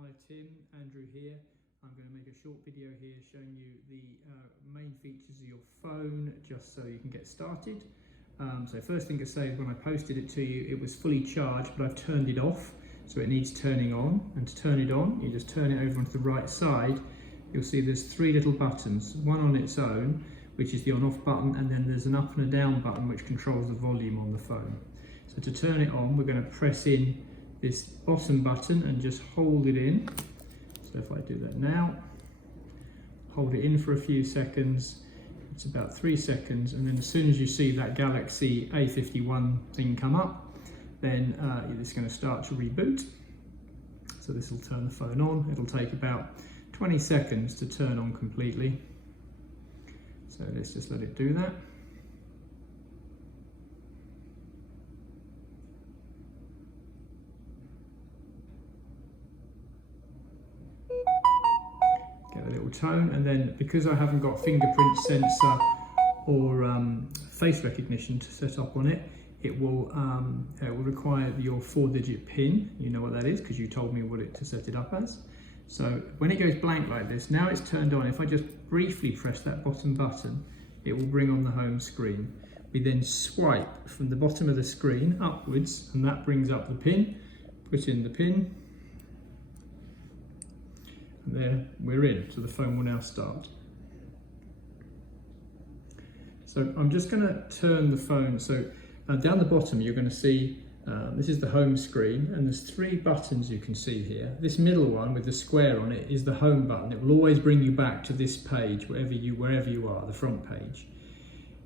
Hi Tim, Andrew here. I'm going to make a short video here showing you the main features of your phone just so you can get started. So first thing to say is when I posted it to you it was fully charged, but I've turned it off, so it needs turning on. And to turn it on, you just turn it over onto the right side. You'll see there's three little buttons, one on its own which is the on off button, and then there's an up and a down button which controls the volume on the phone. So to turn it on, we're going to press in this bottom button and just hold it in. So if I do that now, hold it in for a few seconds, it's about 3 seconds, and then as soon as you see that Galaxy A51 thing come up, then it's going to start to reboot. So this will turn the phone on. It'll take about 20 seconds to turn on completely. So let's just let it do that. Get a little tone, and then because I haven't got fingerprint sensor or face recognition to set up on it, it will require your 4-digit PIN. You know what that is because you told me what to set it up as. So when it goes blank like this, now it's turned on. If I just briefly press that bottom button, it will bring on the home screen. We then swipe from the bottom of the screen upwards, and that brings up the PIN. Put in the PIN, and there we're in. So the phone will now start. So I'm just going to turn the phone. So down the bottom you're going to see this is the home screen, and there's 3 buttons you can see here. This middle one with the square on it is the home button. It will always bring you back to this page wherever you are, the front page.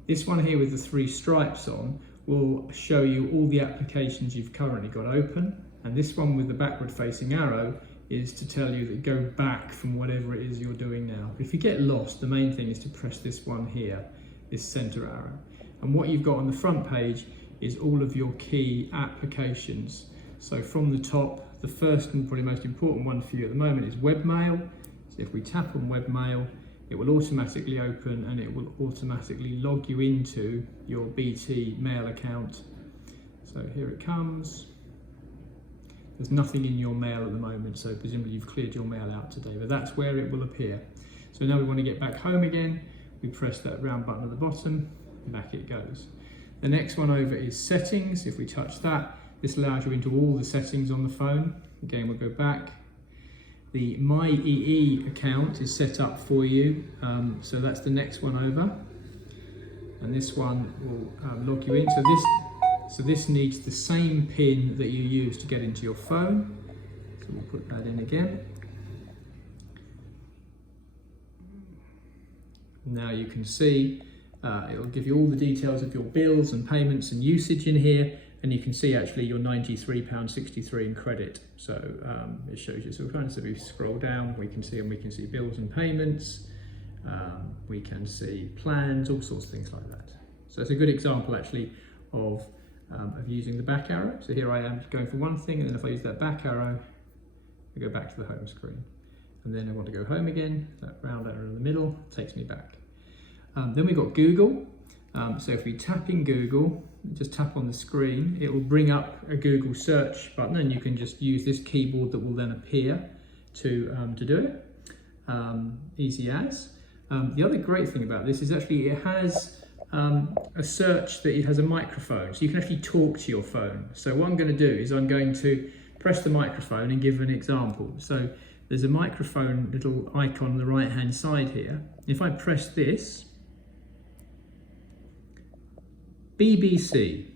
This one here with the 3 stripes on will show you all the applications you've currently got open, and this one with the backward facing arrow is to tell you that go back from whatever it is you're doing now. If you get lost, the main thing is to press this one here, this center arrow. And what you've got on the front page is all of your key applications. So from the top, the first and probably most important one for you at the moment is webmail. So if we tap on webmail, it will automatically open and it will automatically log you into your BT mail account. So here it comes. There's nothing in your mail at the moment, so presumably you've cleared your mail out today, but that's where it will appear. So now we want to get back home again. We press that round button at the bottom, and back it goes. The next one over is settings. If we touch that, this allows you into all the settings on the phone. Again, we'll go back. The My EE account is set up for you, so that's the next one over. And this one will log you in. So this needs the same PIN that you use to get into your phone. So we'll put that in again. Now you can see it'll give you all the details of your bills and payments and usage in here, and you can see actually your £93.63 in credit. So it shows you. So if we scroll down, we can see bills and payments. We can see plans, all sorts of things like that. So it's a good example actually of using the back arrow. So here I am going for one thing, and then if I use that back arrow, I go back to the home screen. And then I want to go home again, that round arrow in the middle takes me back. Then we've got Google. So if we tap in Google, just tap on the screen, it will bring up a Google search button, and you can just use this keyboard that will then appear to do it. Easy as. The other great thing about this is actually it has a search that it has a microphone, so you can actually talk to your phone. So what I'm going to do is I'm going to press the microphone and give an example. So there's a microphone little icon on the right hand side here. If I press this, BBC.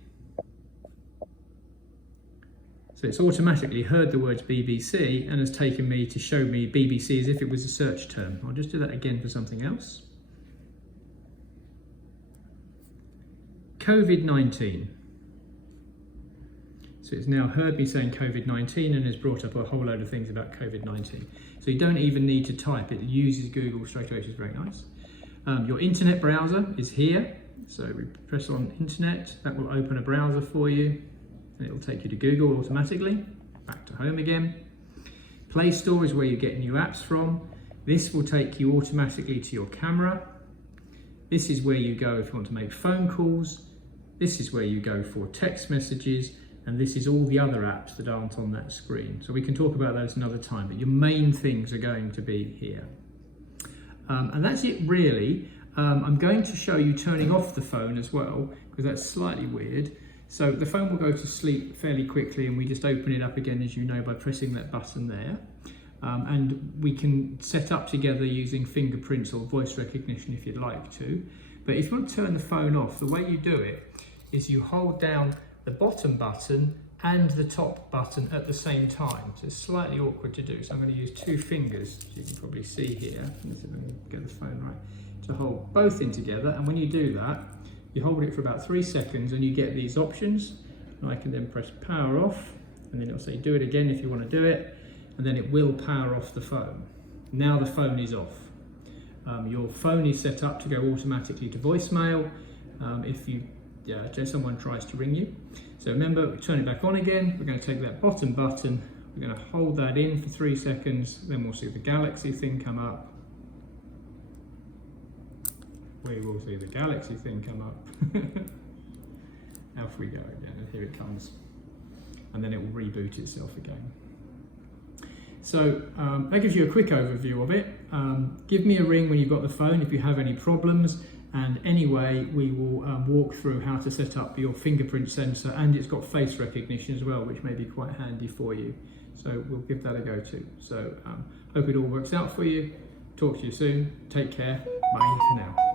So it's automatically heard the words BBC and has taken me to show me BBC as if it was a search term. I'll just do that again for something else. COVID-19. So it's now heard me saying COVID-19 and has brought up a whole load of things about COVID-19. So you don't even need to type it uses Google straight away, which is very nice. Your internet browser is here. So we press on internet, that will open a browser for you, and it will take you to Google automatically. Back to home again. Play Store is where you get new apps from. This will take you automatically to your camera. This is where you go if you want to make phone calls. This is where you go for text messages, and this is all the other apps that aren't on that screen. So we can talk about those another time, but your main things are going to be here. And that's it really. I'm going to show you turning off the phone as well, because that's slightly weird. So the phone will go to sleep fairly quickly, and we just open it up again, as you know, by pressing that button there. And we can set up together using fingerprints or voice recognition if you'd like to. But if you want to turn the phone off, the way you do it is you hold down the bottom button and the top button at the same time. So it's slightly awkward to do. So I'm going to use 2 fingers, as you can probably see here. Let's see if I can get the phone right. To hold both in together, and when you do that, you hold it for about 3 seconds and you get these options. And I can then press power off, and then it'll say do it again if you want to do it, and then it will power off the phone. Now the phone is off. Your phone is set up to go automatically to voicemail if someone tries to ring you. So remember, turn it back on again. We're going to take that bottom button, we're going to hold that in for 3 seconds, then we'll see the Galaxy thing come up. We will see the Galaxy thing come up. Off we go again, and here it comes. And then it will reboot itself again. So that gives you a quick overview of it. Give me a ring when you've got the phone if you have any problems. And anyway, we will walk through how to set up your fingerprint sensor, and it's got face recognition as well, which may be quite handy for you. So we'll give that a go too. So hope it all works out for you. Talk to you soon. Take care. Bye for now.